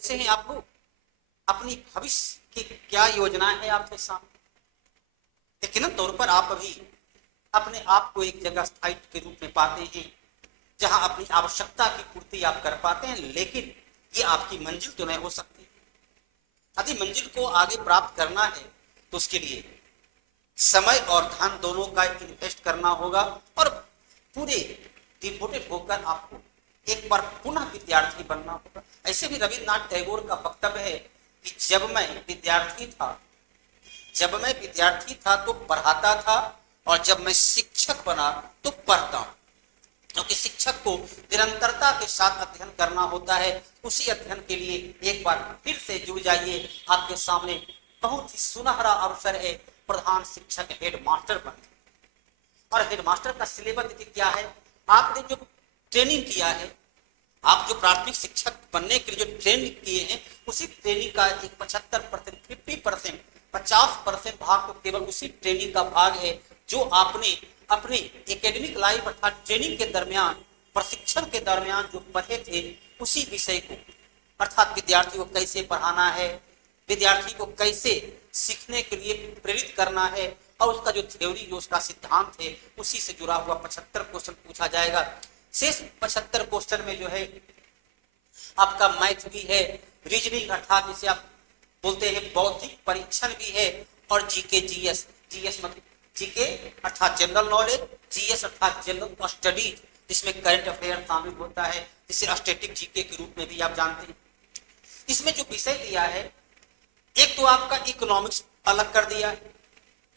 से हैं आप लोग, अपनी भविष्य की क्या योजनाएं हैं आपके सामने। यकीनन तौर पर आप अभी अपने आप को एक जगह स्थायित्व के रूप में पाते हैं जहां अपनी आवश्यकता की पूर्ति आप कर पाते हैं, लेकिन ये आपकी मंजिल तो नहीं हो सकती। यदि मंजिल को आगे प्राप्त करना है तो उसके लिए समय और धन दोनों का इन्वेस्ट करना होगा और पूरे डिवोटेड होकर आपको एक बार पुनः विद्यार्थी बनना होगा। ऐसे भी रविन्द्रनाथ टैगोर का वक्तव्य है कि जब मैं विद्यार्थी था तो पढ़ाता था और जब मैं शिक्षक बना तो पढ़ता हूं, क्योंकि शिक्षक को निरंतरता के साथ अध्ययन करना होता है। उसी अध्ययन के लिए एक बार फिर से जुड़ जाइए, आपके सामने बहुत ही सुनहरा अवसर है प्रधान शिक्षक हेड मास्टर बनने। और हेड मास्टर का सिलेबस क्या है, आपने जो ट्रेनिंग किया है, आप जो प्राथमिक शिक्षक बनने के लिए जो ट्रेनिंग किए हैं, उसी ट्रेनिंग का एक 75%, 50%, 50% भाग तो केवल उसी ट्रेनिंग का भाग है जो आपने अपने एकेडमिक लाइफ अर्थात ट्रेनिंग के दरमियान, प्रशिक्षण के दरमियान जो पढ़े थे, उसी विषय को अर्थात विद्यार्थी को कैसे पढ़ाना है, विद्यार्थी को कैसे सीखने के लिए प्रेरित करना है, और उसका जो थ्योरी, जो उसका सिद्धांत है, उसी से जुड़ा हुआ 75 क्वेश्चन पूछा जाएगा। शेष 75 क्वेश्चन में जो है आपका मैथ भी है, रीजनिंग अर्थात जिसे आप बोलते हैं बौद्धिक परीक्षण भी है, और जीके जीएस, जीएस मतलब जीके अर्थात जनरल नॉलेज, जीएस अर्थात जनरल स्टडीज, जिसमें करंट अफेयर शामिल होता है, जिसे स्टैटिक जीके के रूप में भी आप जानते हैं। इसमें जो विषय दिया है, एक तो आपका इकोनॉमिक्स अलग कर दिया है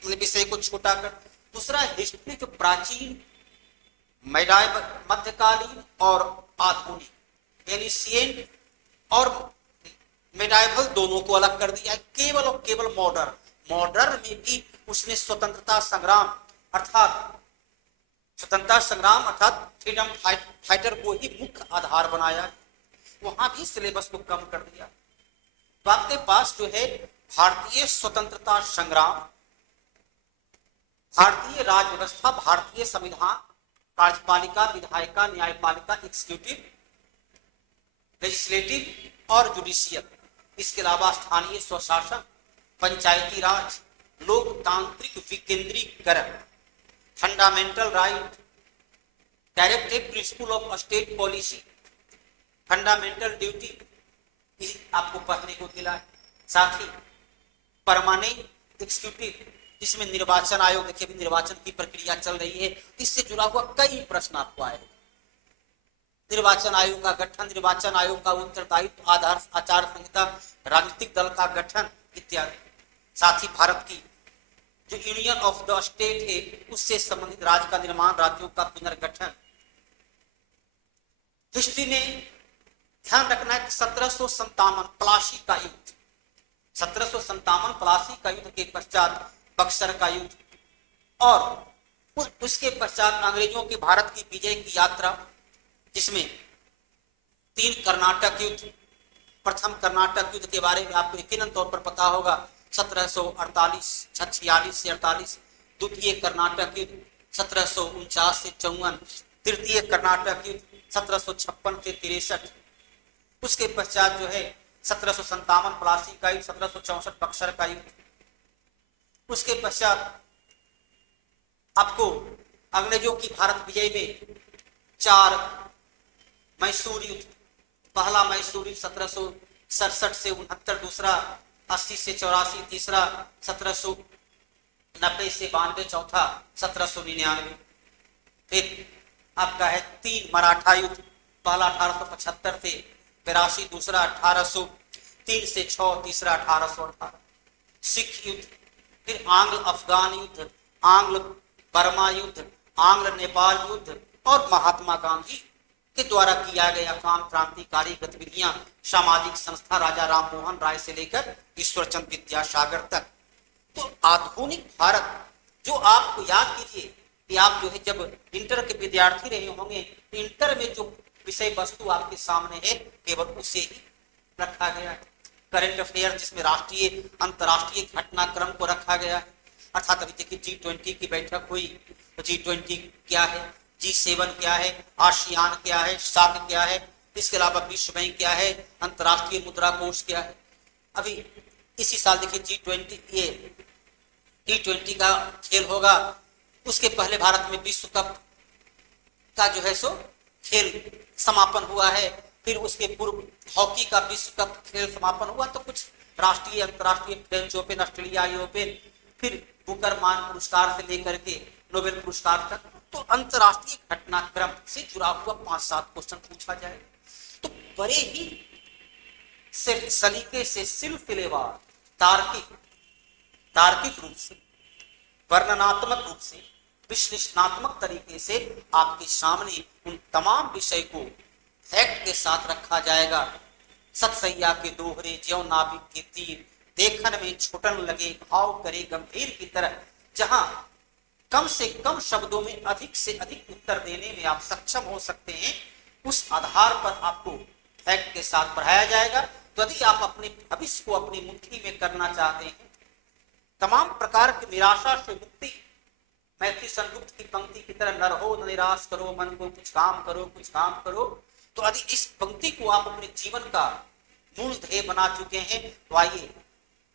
विषय को छोटा कर, दूसरा हिस्ट्री जो प्राचीन, मध्यकालीन और आधुनिक, एनिशिएंट और मेडाइवल दोनों को अलग कर दिया है। केवल और केवल मॉडर्न में भी उसने स्वतंत्रता संग्राम अर्थात फ्रीडम फाइटर को ही मुख्य आधार बनाया, वहां भी सिलेबस को कम कर दिया। तो आपके पास जो है भारतीय स्वतंत्रता संग्राम, भारतीय राज व्यवस्था, भारतीय संविधान, कार्यपालिका, विधायिका, न्यायपालिका, एग्जीक्यूटिव, लेजिस्लेटिव और जुडिशियल, इसके अलावा स्थानीय स्वशासन, पंचायती राज, लोकतांत्रिक विकेंद्रीकरण, fundamental right, directive principle of state policy, fundamental duty आपको पढ़ने को मिला है। साथ ही परमानेंट एग्जीक्यूटिव, जिसमें निर्वाचन आयोग, देखिए अभी निर्वाचन की प्रक्रिया चल रही है, इससे जुड़ा हुआ कई प्रश्न आपको आए। निर्वाचन आयोग का गठन, निर्वाचन आयोग का उत्तरदायित्व, आचार संहिता, राजनीतिक दल का गठन इत्यादि। साथ ही भारत की जो यूनियन ऑफ द स्टेट है, उससे संबंधित राज्य का निर्माण, राज्यों का पुनर्गठन। हिस्ट्री में ध्यान रखना है 1757 प्लासी का युद्ध, 1757 प्लासी का युद्ध के पश्चात बक्सर का युद्ध, और उसके पश्चात अंग्रेजों की भारत की विजय की यात्रा, जिसमें 3 कर्नाटक युद्ध, प्रथम कर्नाटक युद्ध के बारे में आपको यकीनन तौर पर पता होगा, 1746 से 48, द्वितीय कर्नाटक युद्ध 1749 से 54, तृतीय कर्नाटक युद्ध 1756 से 63, उसके पश्चात जो है 1757 प्लासी का युद्ध, 1764 बक्सर का युद्ध। उसके पश्चात आपको अंग्रेजों की भारत विजय में 4 मैसूर युद्ध, पहला मैसूर युद्ध 1767 से 69, दूसरा 80 से 84, तीसरा 1790 से 92, चौथा 1799। फिर आपका है 3 मराठा युद्ध, पहला 1875 से 82, दूसरा 1803 से 6, तीसरा 1818। सिख युद्ध, फिर आंग्ल अफगान युद्ध, आंग्ल बर्मा युद्ध, आंग्ल नेपाल युद्ध, और महात्मा गांधी के द्वारा किया गया काम, क्रांतिकारी गतिविधियां, सामाजिक संस्था, राजा राम मोहन राय से लेकर ईश्वरचंद विद्यासागर तक। तो आधुनिक भारत जो आपको याद कीजिए कि आप जो है जब इंटर के विद्यार्थी रहे होंगे, इंटर में जो विषय वस्तु आपके सामने है केवल उसे ही रखा गया है। करंट अफेयर, जिसमें राष्ट्रीय अंतर्राष्ट्रीय घटनाक्रम को रखा गया है, अर्थात अभी देखिए G20 की बैठक हुई, तो G20 क्या है, G7 क्या है, आसियान क्या है, सार्क क्या है, इसके अलावा विश्व बैंक क्या है, अंतर्राष्ट्रीय मुद्रा कोष क्या है। अभी इसी साल देखिए G20 ये T20 का खेल होगा, उसके पहले भारत में विश्व कप का जो है सो खेल समापन हुआ है, फिर उसके पूर्व हॉकी का विश्व कप खेल समापन हुआ, तो कुछ राष्ट्रीय अंतर्राष्ट्रीय फ्रेंच ओपन, ऑस्ट्रेलियाई ओपन, फिर बुकर मान पुरस्कार से लेकर के नोबेल पुरस्कार तक, तो अंतर्राष्ट्रीय घटनाक्रम से जुड़ा हुआ 5-7 क्वेश्चन पूछा जाए। तो बड़े ही सलीके से सिलसिलेवार तार्किक रूप से, वर्णनात्मक रूप से, विश्लेषणात्मक तरीके से आपके सामने उन तमाम विषय को फैक्ट के साथ रखा जाएगा। सतसैया के दोहरे ज्यों नाविक के तीर, देखन में छुटन लगे भाव करे गंभीर की तरह, जहां कम से कम शब्दों में अधिक से अधिक उत्तर देने में आप सक्षम हो सकते हैं, उस आधार पर आपको फैक्ट के साथ पढ़ाया जाएगा। तो यदि आप अपने भविष्य को अपनी मुट्ठी में करना चाहते हैं, तमाम प्रकार की निराशा से मुक्ति, मैथिली संगुप्त की पंक्ति की तरह न रहो न निराश करो मन को, कुछ काम करो कुछ काम करो, तो यदि इस पंक्ति को आप अपने जीवन का मूल ध्येय बना चुके हैं, तो आइए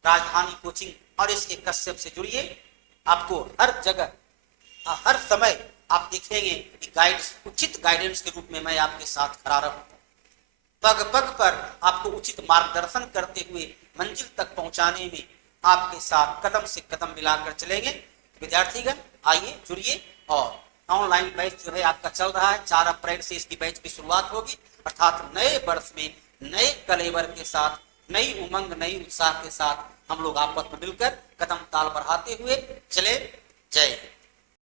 राजधानी कोचिंग और इसके कश्यप से जुड़िए। आपको हर जगह हर समय आप देखेंगे कि उचित गाइडेंस के रूप में मैं आपके साथ खड़ा रहूंगा। पग पग पर आपको उचित मार्गदर्शन करते हुए मंजिल तक पहुंचाने में आपके साथ कदम से कदम मिलाकर चलेंगे। विद्यार्थीगण आइए जुड़िए, और ऑनलाइन बैच जो है आपका चल रहा है, 4 अप्रैल से इसकी बैच की शुरुआत होगी, अर्थात नए वर्ष में नए कलेवर के साथ, नई उमंग नई उत्साह के साथ हम लोग आपस में मिलकर कदम ताल बढ़ाते हुए चले। जय हिंद।